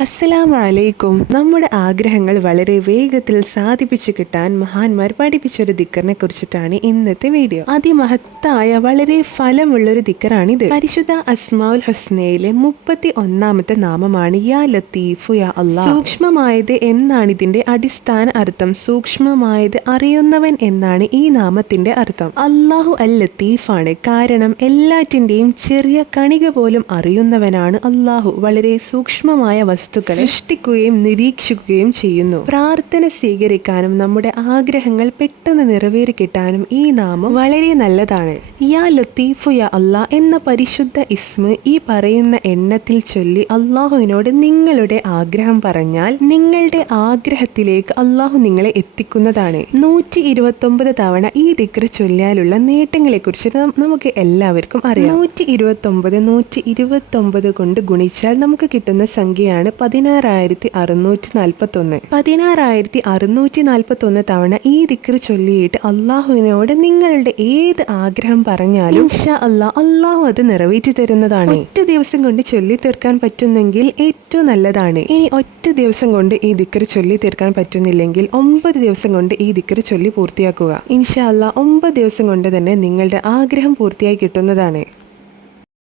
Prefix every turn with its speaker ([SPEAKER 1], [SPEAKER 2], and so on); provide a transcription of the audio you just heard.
[SPEAKER 1] അസ്സലാമു വലൈക്കും നമ്മുടെ ആഗ്രഹങ്ങൾ വളരെ വേഗത്തിൽ സാധിപ്പിച്ചു കിട്ടാൻ മഹാന്മാർ പഠിപ്പിച്ചൊരു ദിക്കറിനെ കുറിച്ചിട്ടാണ് ഇന്നത്തെ വീഡിയോ. അതിമഹത്തായ വളരെ ഫലമുള്ള ഒരു ദിക്കറാണിത്. പരിശുദ്ധ അസ്മാഉൽ ഹുസ്നയിലെ മുപ്പത്തി ഒന്നാമത്തെ നാമമാണ് യാ ലത്തീഫു യാ അല്ലാ സൂക്ഷ്മമായത് എന്നാണ് ഇതിന്റെ അടിസ്ഥാന അർത്ഥം. സൂക്ഷ്മമായത് അറിയുന്നവൻ എന്നാണ് ഈ നാമത്തിന്റെ അർത്ഥം. അള്ളാഹു അൽ ലത്തീഫാണ്. കാരണം എല്ലാറ്റിന്റെയും ചെറിയ കണിക പോലും അറിയുന്നവനാണ് അള്ളാഹു. വളരെ സൂക്ഷ്മമായ വസ്തുക്കൾ സൃഷ്ടിക്കുകയും നിരീക്ഷിക്കുകയും ചെയ്യുന്നു. പ്രാർത്ഥന സ്വീകരിക്കാനും നമ്മുടെ ആഗ്രഹങ്ങൾ പെട്ടെന്ന് നിറവേറി കിട്ടാനും ഈ നാമം വളരെ നല്ലതാണ്. യാ ലത്തീഫു യാ അള്ളാ എന്ന പരിശുദ്ധ ഇസ്മ ഈ പറയുന്ന എണ്ണത്തിൽ ചൊല്ലി അള്ളാഹുവിനോട് നിങ്ങളുടെ ആഗ്രഹം പറഞ്ഞാൽ നിങ്ങളുടെ ആഗ്രഹത്തിലേക്ക് അള്ളാഹു നിങ്ങളെ എത്തിക്കുന്നതാണ്. നൂറ്റി ഇരുപത്തൊമ്പത് തവണ ഈ ദിക്ര ചൊല്ലിയാലുള്ള നേട്ടങ്ങളെ കുറിച്ച് നമുക്ക് എല്ലാവർക്കും അറിയാം. നൂറ്റി ഇരുപത്തൊമ്പത് നൂറ്റി ഇരുപത്തൊമ്പത് കൊണ്ട് ഗുണിച്ചാൽ നമുക്ക് കിട്ടുന്ന സംഖ്യയാണ് പതിനാറായിരത്തി അറുന്നൂറ്റി നാൽപ്പത്തി ഒന്ന് പതിനാറായിരത്തി അറുന്നൂറ്റി നാൽപ്പത്തി ഒന്ന് തവണ ഈ ദിക്ര ചൊല്ലിയിട്ട് അള്ളാഹുവിനോട് നിങ്ങളുടെ ഏത് ആഗ്രഹം പറഞ്ഞാലും അല്ലാ അള്ളാഹു അത് നിറവേറ്റി തരുന്നതാണ്. ഒറ്റ ദിവസം കൊണ്ട് ചൊല്ലി തീർക്കാൻ പറ്റുന്നെങ്കിൽ ഏറ്റവും നല്ലതാണ്. ഇനി ഒറ്റ ദിവസം കൊണ്ട് ഈ ദിക്കർ ചൊല്ലി തീർക്കാൻ പറ്റുന്നില്ലെങ്കിൽ ഒമ്പത് ദിവസം കൊണ്ട് ഈ ദിക്കർ ചൊല്ലി പൂർത്തിയാക്കുക. ഇൻഷാ അല്ലാ ഒമ്പത് ദിവസം കൊണ്ട് തന്നെ നിങ്ങളുടെ ആഗ്രഹം പൂർത്തിയായി കിട്ടുന്നതാണ്.